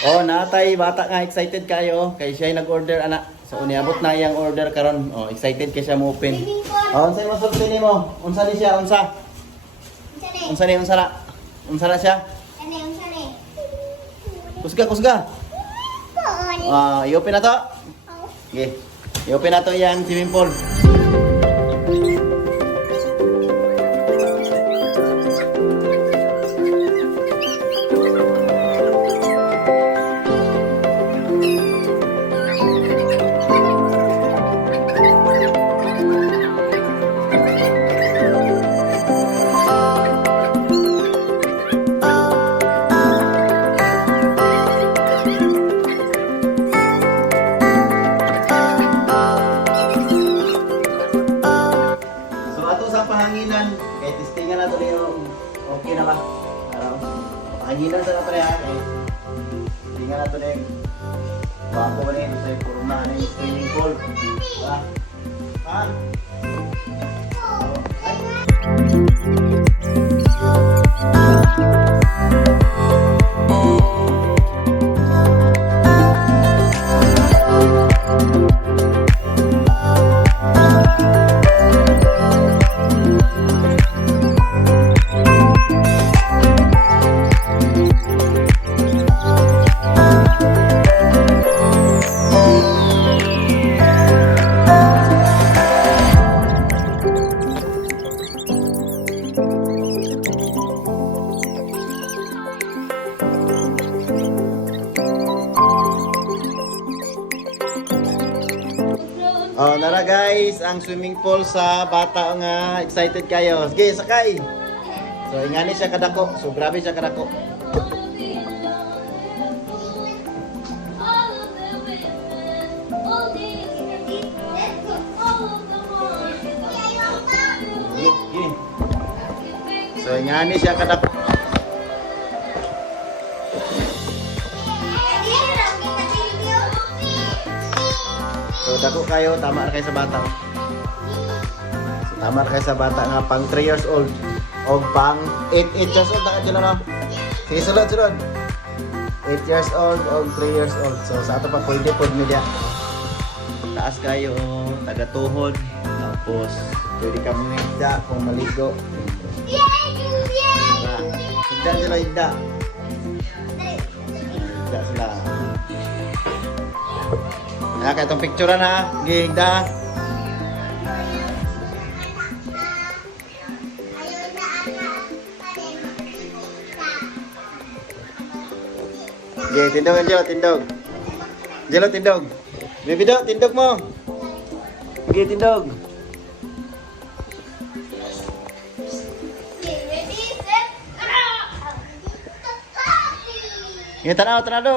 Oh, natay bata nga excited kayo kay siya nag-order anak. So niabot na iyang order karon. Oh, excited kay siya mo open. Oh, unsay masulti nimo? Unsa ni siya? Unsa? Unsa ni unsa na? Unsa na siya? Kusga, kusga. I-open na to. Okay. I-open na to yang swimming pool. Pahanginan, kaya testingan na ito yung okay na ba? Pahanginan sa natin yan, testingan na ito na yung bako ba na yun, sa purma na yung swimming pool. Ha? Ha? Oh, nara guys, ang swimming pool sa bata nga excited kayo. Sige, sakay. So, ingani siya kadako. So, grabe siya kadako. So, ingani siya kadako. So, dako kayo, tama na kayo sa bata. So, tama na kayo sa bata nga pang 3 years old o pang 8 years old na kayo na. Sige, sulod. 8 years old o 3 years old. So, sa ato pa pwede po media. Taas kayo, taga-tuhod. Tapos, pwede kami higda kung maligo. Higda sila, higda. Higda sila. Kaya kaya itong picture na, gigda. Okay, tindog Angelo, tindog. Angelo, tindog. Baby do, tindog mo. Okay, tindog. Ngayon, tanaw do.